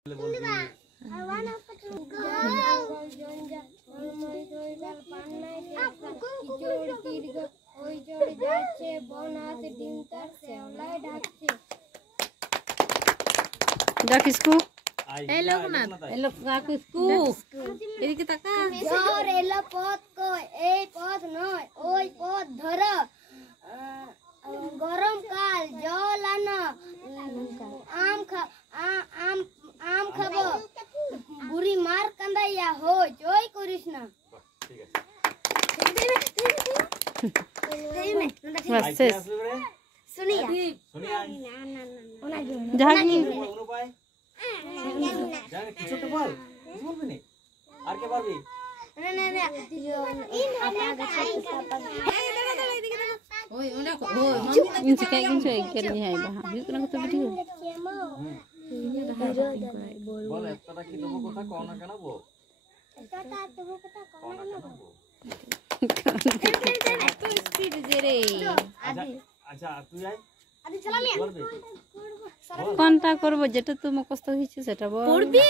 ডাক স্কু এই লোকনাথ এলো কাকু স্কু এদিকে তাকা জ্বর এলো পথ কই এই পথ নয় ওই পথ ধর গরম কাল জল আনো আম খাবো বুড়ি মার কান্দাইয়া হই জয় করিস না শুনিয়া জাগি জানি কিছু তো বল বলবি না আর কে পারবি না ওই ওনা ইনছে কাই ইনছে কেনি হাই বাহা বিকনা কত ভিডিও বল একটা কি দেবো কথা কও না কেন বল এটা দেবো কথা কোন না এত স্পিড যে রে আচ্ছা তুই আয় আদি চালামিয়া বলবি কোনটা করব যেটা তো মুখস্থ হইছে সেটা বল পড়বি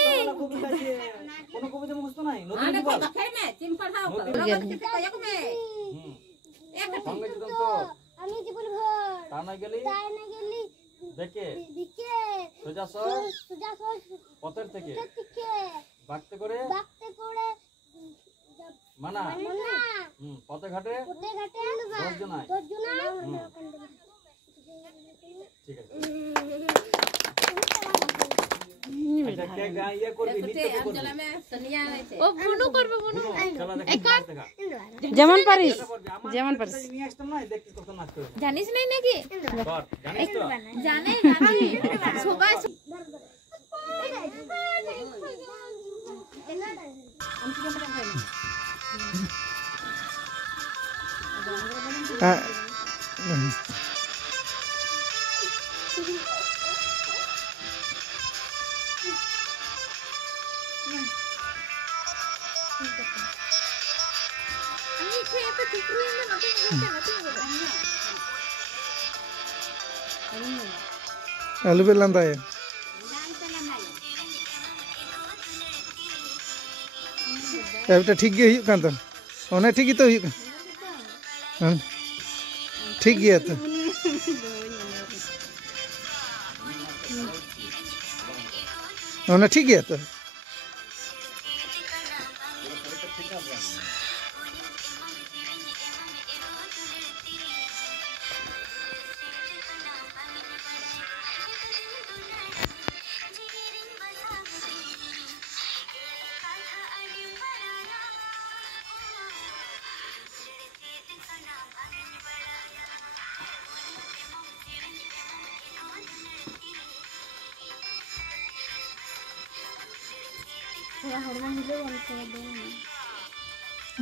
কোন কবিতা মুখস্থ নাই নতুন আরে বল খাই না চিম পড়াও সঙ্গে যদি তো আমি জীবন তা না গেলি দেখে সোজা পথের থেকে বাকতে করে মানা পথে ঘাটে 10 জন ঠিক আছে আচ্ছা কে গাইয়া করবি নিতে করবি ও বুনু করবে বুনু চলো দেখা যেমন পারিস যেমন পারিস নিয়ে আসতাম না দেখতে কত নাচ করে জানিস নাই নাকি কর জানিস তো জানে সবাই आलू पे लांदा है एबटा ठीक गे हुई कान तो ओने ठीक ही तो हुई हां ठीक गया तो ओने ठीक गया तो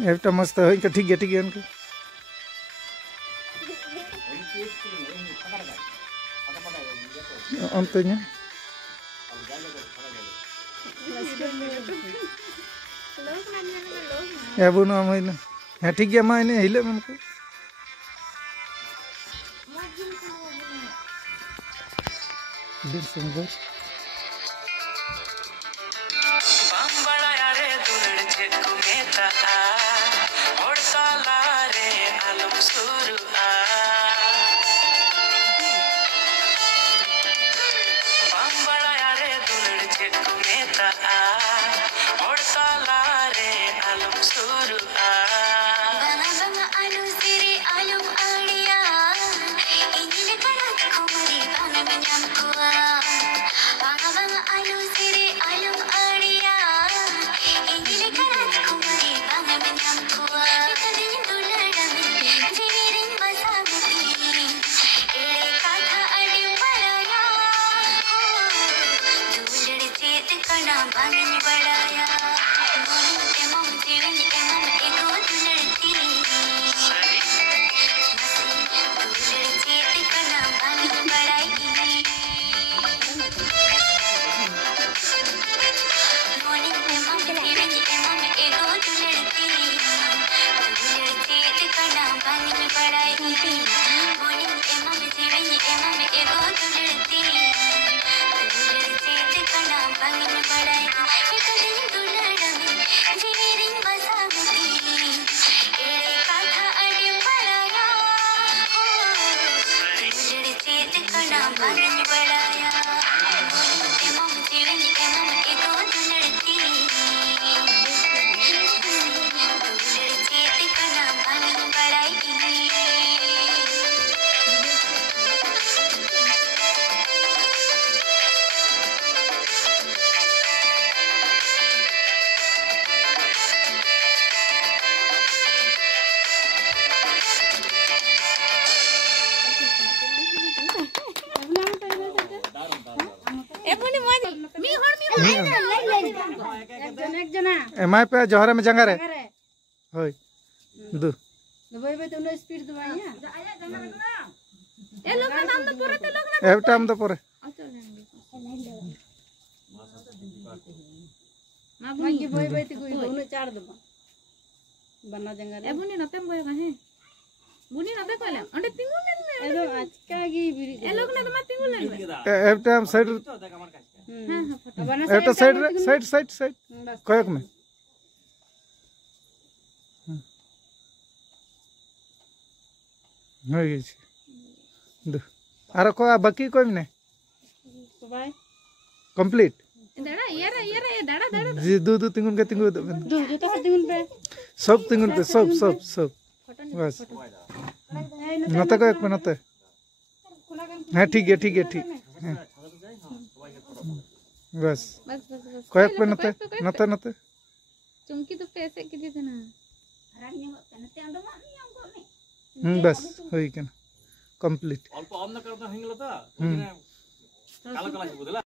एबटा मस्त है इनका ठीक है इनका अंतnya ya bunuh ama ini ya ठीक है ama ini hile manku दिन संग एमाय पे जोहरे में जंगा रे होय दु एवटा हम तो परे एवटा हम साइड एवटा साइड कयक में हो गई दु आरो को बाकी कोई नहीं कंप्लीट जी दु तिंगुन के तिंगु सब तिंगुन पे सब बस नते को एक नते हां ठीक है ठीक बस कयक पे नते चुमकी तो पैसे किती थे ना बस होई केना कंप्लीट अल्प अन्न करता हिंगलता काला काला